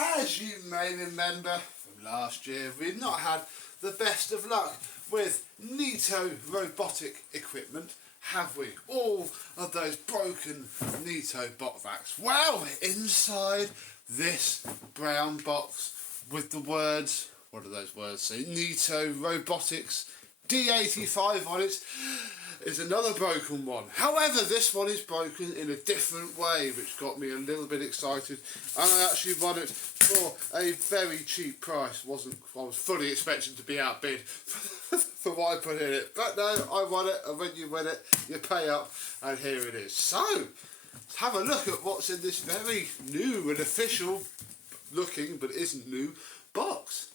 As you may remember from last year, we've not had the best of luck with Neato robotic equipment, have we? All of those broken Neato Botvacs. Well, inside this brown box with the words, what do those words say? Neato Robotics D85 on it is another broken one. However, this one is broken in a different way, which got me a little bit excited, and I actually won it for a very cheap price. I was fully expecting to be outbid for what I put in it, but no, I won it, and when you win it, you pay up, and here it is. So, let's have a look at what's in this very new and official looking, but isn't new, box.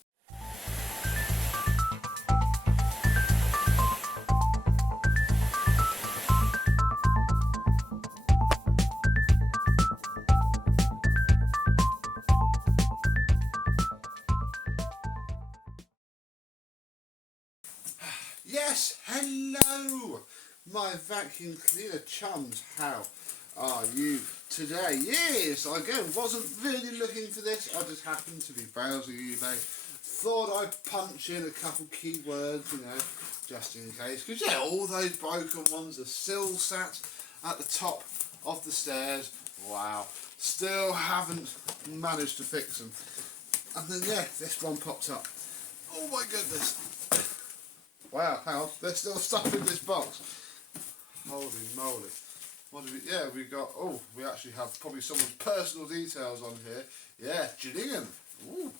Yes, hello, my vacuum cleaner chums. How are you today? Yes, again, wasn't really looking for this. I just happened to be browsing eBay. Thought I'd punch in a couple keywords, you know, just in case. Because, yeah, all those broken ones are still sat at the top of the stairs. Wow. Still haven't managed to fix them. And then, yeah, this one pops up. Oh, my goodness. Wow, hang on, there's still stuff in this box. Holy moly. What do we, yeah, we got, oh, we actually have probably someone's personal details on here. Yeah, Gillingham. Ooh.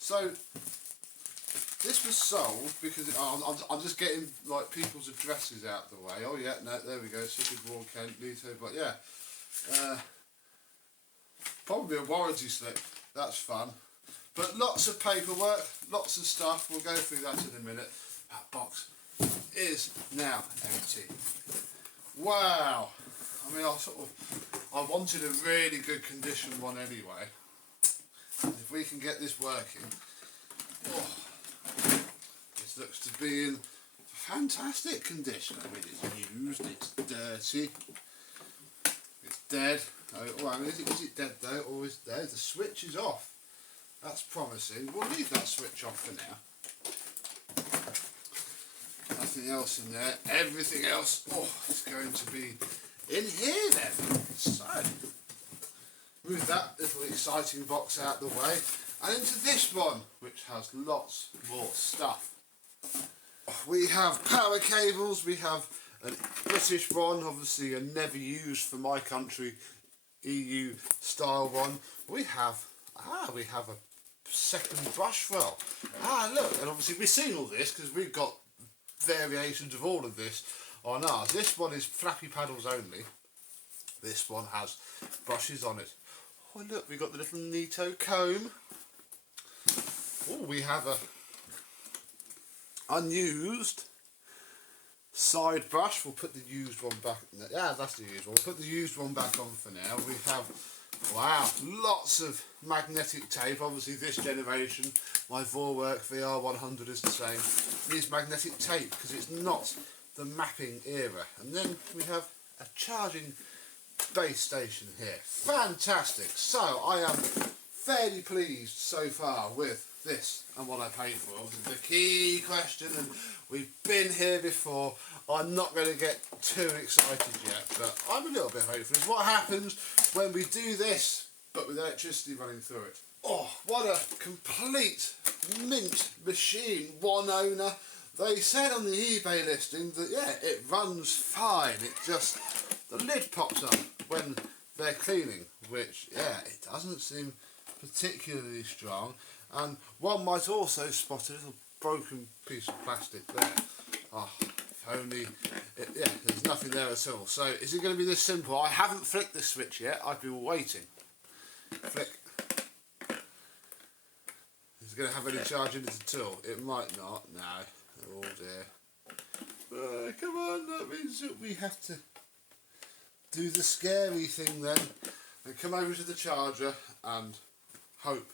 So, this was sold because, I'm just getting, like, people's addresses out the way. Oh, yeah, no, there we go, City Wall, Kent, Neato, but yeah. Probably a warranty slip, that's fun. But lots of paperwork, lots of stuff, we'll go through that in a minute. That box is now empty. Wow. I mean, I wanted a really good condition one anyway. If we can get this working, oh, this looks to be in fantastic condition. I mean, it's used, it's dirty, it's dead. Oh, I mean, is it dead though, or is it dead? The switch is off. That's promising. We'll leave that switch off for now. Nothing else in there. Everything else, oh, it's going to be in here then. So, move that little exciting box out the way, and into this one, which has lots more stuff. We have power cables. We have a British one, obviously a never used for my country, EU style one. We have a second brush roll. Look, and obviously we've seen all this because we've got variations of all of this on ours. This one is flappy paddles only. This one has brushes on it. Oh look, we've got the little Neato comb. Oh, we have a unused side brush. We'll put the used one back. Yeah, that's the used one. We'll put the used one back on for now. We have, wow, lots of magnetic tape. Obviously this generation, my Botvac VR100 is the same. It needs magnetic tape because it's not the mapping era. And then we have a charging base station here. Fantastic. So I am fairly pleased so far with this and what I paid for. The key question, and we've been here before. I'm not going to get too excited yet, but I'm a little bit hopeful. Is what happens when we do this, but with electricity running through it. Oh, what a complete mint machine, one owner. They said on the eBay listing that, yeah, it runs fine. It just, the lid pops up when they're cleaning, which, yeah, it doesn't seem particularly strong. And one might also spot a little broken piece of plastic there. Oh, if only, yeah, there's nothing there at all. So, is it going to be this simple? I haven't flicked the switch yet. I've been waiting. Flick. Is it going to have any charge in it at all? It might not. No. Oh dear. Come on, that means that we have to do the scary thing then and come over to the charger and hope.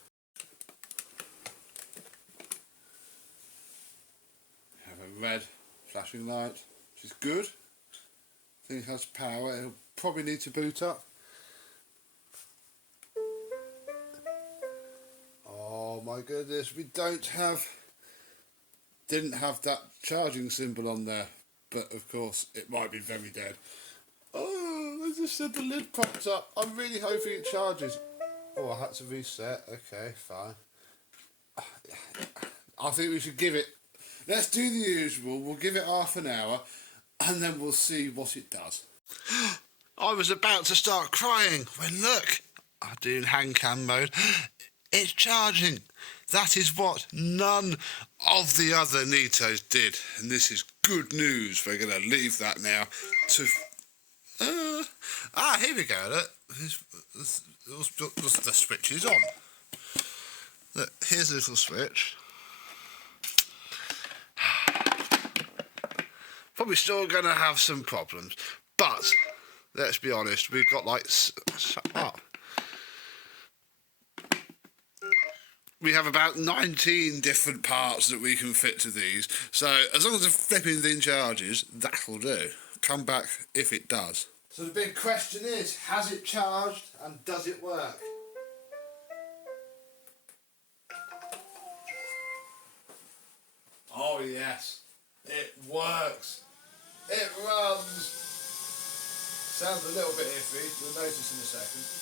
Have a red flashing light, which is good. I think it has power. It'll probably need to boot up. my goodness, we didn't have that charging symbol on there, but of course it might be very dead. Oh, I just said the lid popped up. I'm really hoping it charges. Oh, I had to reset. Okay, fine. I think we should give it, let's do the usual, we'll give it half an hour and then we'll see what it does. I was about to start crying when look, I'm doing hand cam mode, it's charging. That is what none of the other Neatos did, and this is good news. We're going to leave that now to... here we go, look. The switch is on. Look, here's a little switch. Probably still going to have some problems, but let's be honest, we've got like... We have about 19 different parts that we can fit to these, so as long as the flipping thing charges, that'll do. Come back if it does. So the big question is, has it charged and does it work? Oh yes, it works. It runs. Sounds a little bit iffy, you'll notice in a second.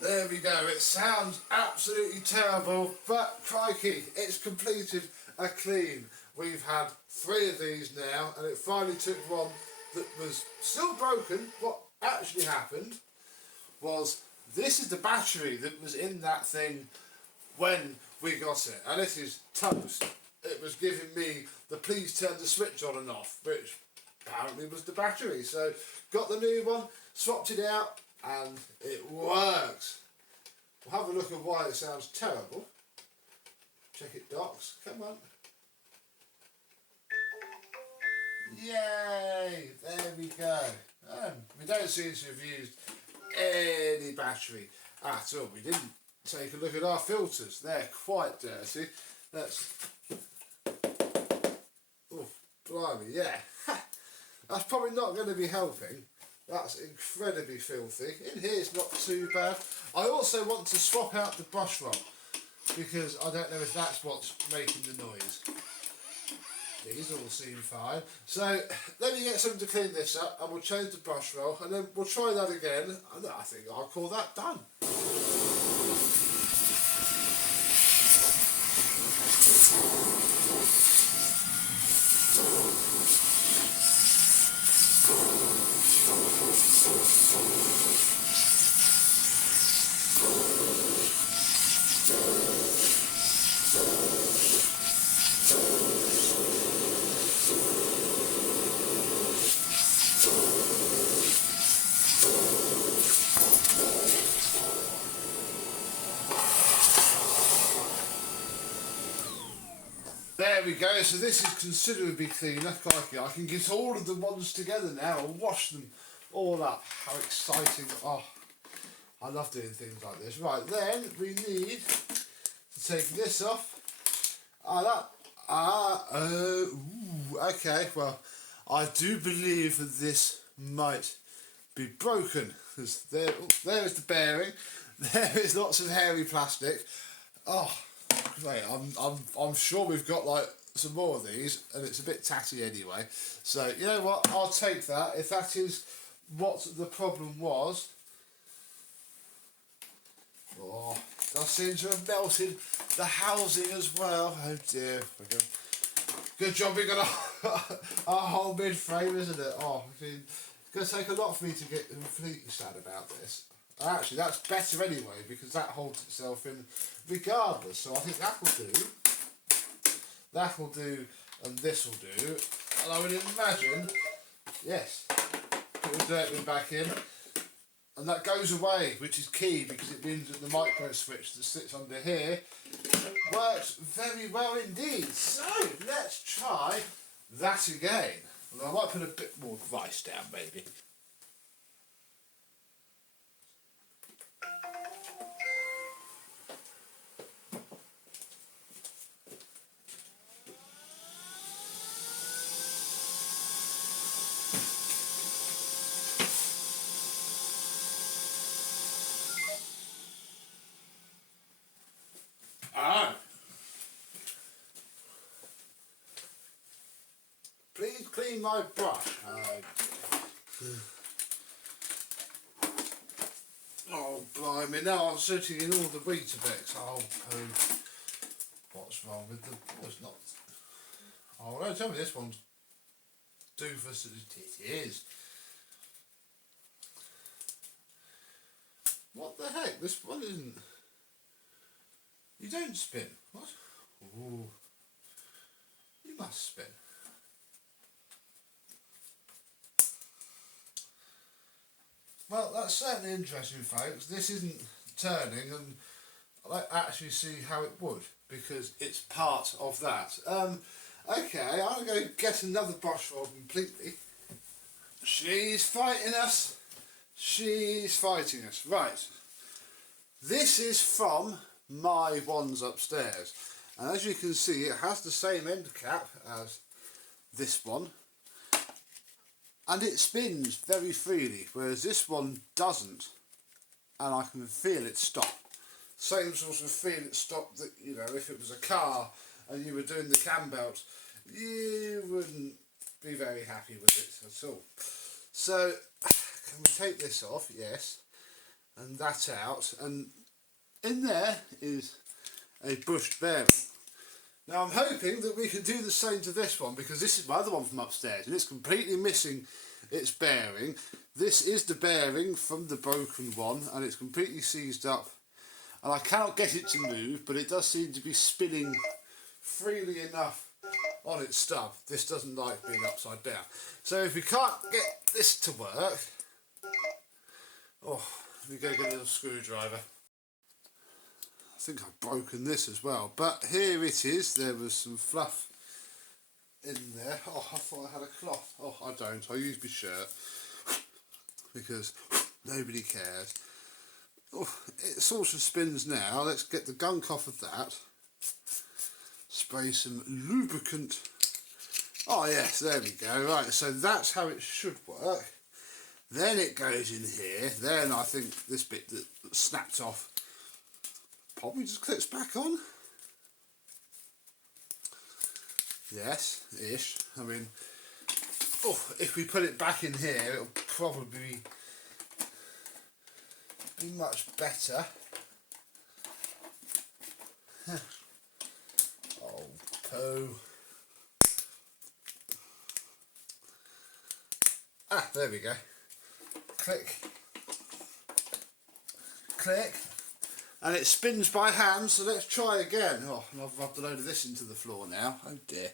There we go, it sounds absolutely terrible, but crikey, it's completed a clean. We've had 3 of these now, and it finally took one that was still broken. What actually happened was, this is the battery that was in that thing when we got it, and it is toast. It was giving me the please turn the switch on and off, which apparently was the battery. So got the new one, swapped it out, and it works. We'll have a look at why it sounds terrible. Check it, docs. Come on. Yay! There we go. We don't seem to have used any battery at all. We didn't take a look at our filters. They're quite dirty. Let's... Oh, blimey, yeah. That's probably not going to be helping. That's incredibly filthy. In here it's not too bad. I also want to swap out the brush roll because I don't know if that's what's making the noise. These all seem fine. So let me get something to clean this up and we'll change the brush roll and then we'll try that again and I think I'll call that done. There we go, so this is considerably cleaner. Crikey, I can get all of the ones together now and wash them all up. How exciting. Oh, I love doing things like this. Right, then we need to take this off. Okay, well, I do believe that this might be broken. Because there is the bearing. There is lots of hairy plastic. Oh, mate, I'm sure we've got like some more of these, and it's a bit tatty anyway. So you know what? I'll take that if that is what the problem was. Oh, that seems to have melted the housing as well. Oh dear. Good job we got a whole mid frame, isn't it? Oh, I mean, it's going to take a lot for me to get completely sad about this. Actually, that's better anyway, because that holds itself in regardless. So I think that'll do, and this will do. And I would imagine, yes, put the dirt bin back in, and that goes away, which is key, because it means that the micro switch that sits under here works very well indeed. So let's try that again. Although I might put a bit more rice down, maybe. Please clean my brush. Oh, blimey, now I'm sitting in all the Weetabix. Oh, poo. What's wrong with the... Oh, it's not... Oh, don't tell me this one's doofus as it is. What the heck? This one isn't... You don't spin. What? Ooh. You must spin. Well, that's certainly interesting, folks. This isn't turning, and I like actually see how it would, because it's part of that. Okay, I'm going to get another brush roll completely. She's fighting us. She's fighting us. Right. This is from my ones upstairs. And as you can see, it has the same end cap as this one. And it spins very freely, whereas this one doesn't. And I can feel it stop. Same sort of feel it stop that, you know, if it was a car and you were doing the cam belt, you wouldn't be very happy with it at all. So, can we take this off? Yes. And that out. And in there is a bushed bearing. Now I'm hoping that we can do the same to this one, because this is my other one from upstairs and it's completely missing its bearing. This is the bearing from the broken one and it's completely seized up and I cannot get it to move, but it does seem to be spinning freely enough on its stub. This doesn't like being upside down. So if we can't get this to work, we go get a little screwdriver. I think I've broken this as well, but here it is. There was some fluff in there. Oh, I thought I had a cloth. Oh, I don't. I use my shirt because nobody cares. Oh, it sort of spins now. Let's get the gunk off of that. Spray some lubricant. Oh yes, there we go. Right, so that's how it should work. Then it goes in here. Then I think this bit that snapped off probably just clips back on. Yes, ish. I mean, if we put it back in here, it'll probably be much better. Oh, poo. Ah, there we go. Click. Click. And it spins by hand, so let's try again. Oh, and I've rubbed a load of this into the floor now. Oh dear.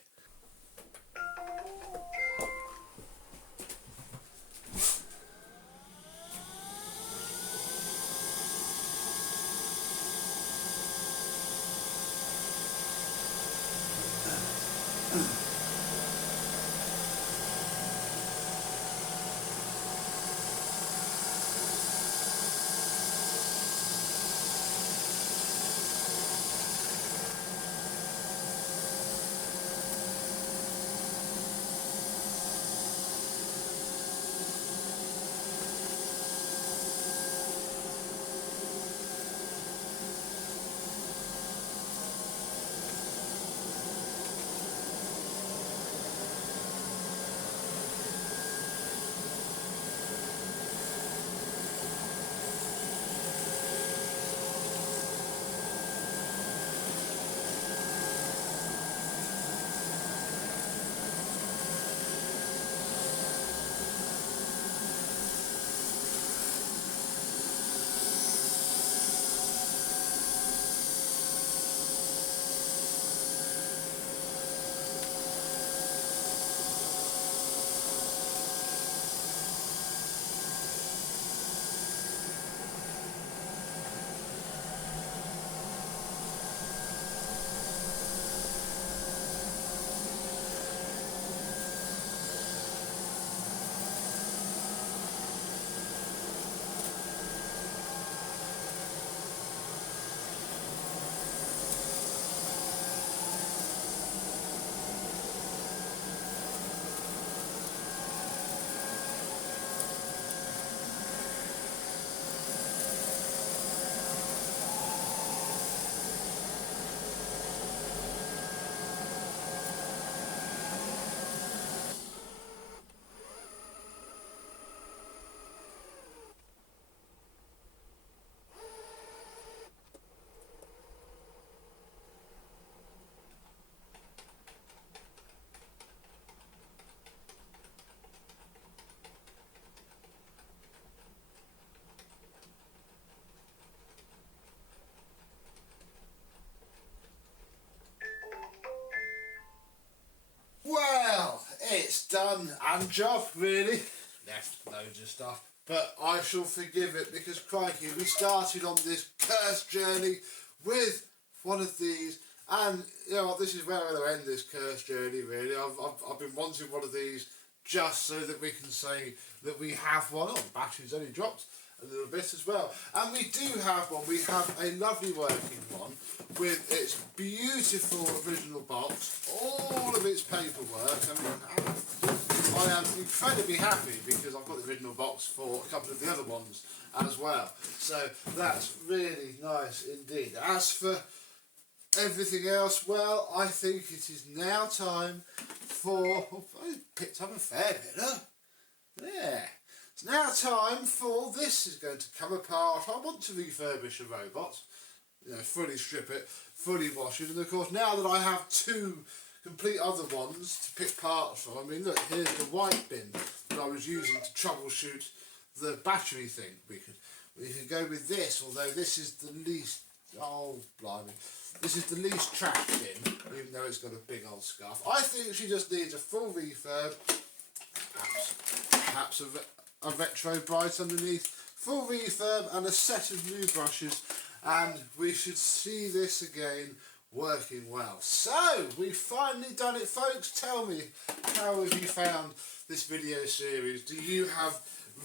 done and job, really. Left loads of stuff, but I shall forgive it because, crikey, we started on this cursed journey with one of these, and you know what, this is where I'm going to end this cursed journey, really. I've been wanting one of these just so that we can say that we have one. Oh, the battery's only dropped a little bit as well. And we do have one. We have a lovely working one with its beautiful original box, all of its paperwork. I mean, I am incredibly happy because I've got the original box for a couple of the other ones as well. So that's really nice indeed. As for everything else, well, I think it is now time for... Oh, I picked up a fair bit, huh? Yeah. It's now time for this is going to come apart. I want to refurbish a robot. You know, fully strip it, fully wash it. And of course, now that I have two complete other ones to pick parts from, I mean, look, here's the white bin that I was using to troubleshoot the battery thing. We could go with this, although this is the least... Oh, blimey. This is the least trash bin, even though it's got a big old scarf. I think she just needs a full refurb, perhaps a retro bright underneath, full refurb and a set of new brushes, and we should see this again working well. So, we've finally done it, folks. Tell me, how have you found this video series? Do you have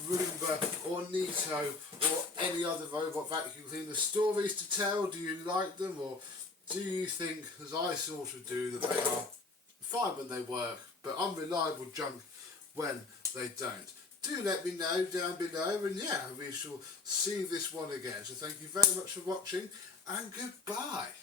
Roomba or Neato or any other robot vacuum cleaner stories to tell? Do you like them, or do you think, as I sort of do, that they are fine when they work but unreliable junk when they don't? Do let me know down below, and yeah, we shall see this one again. So thank you very much for watching, and goodbye.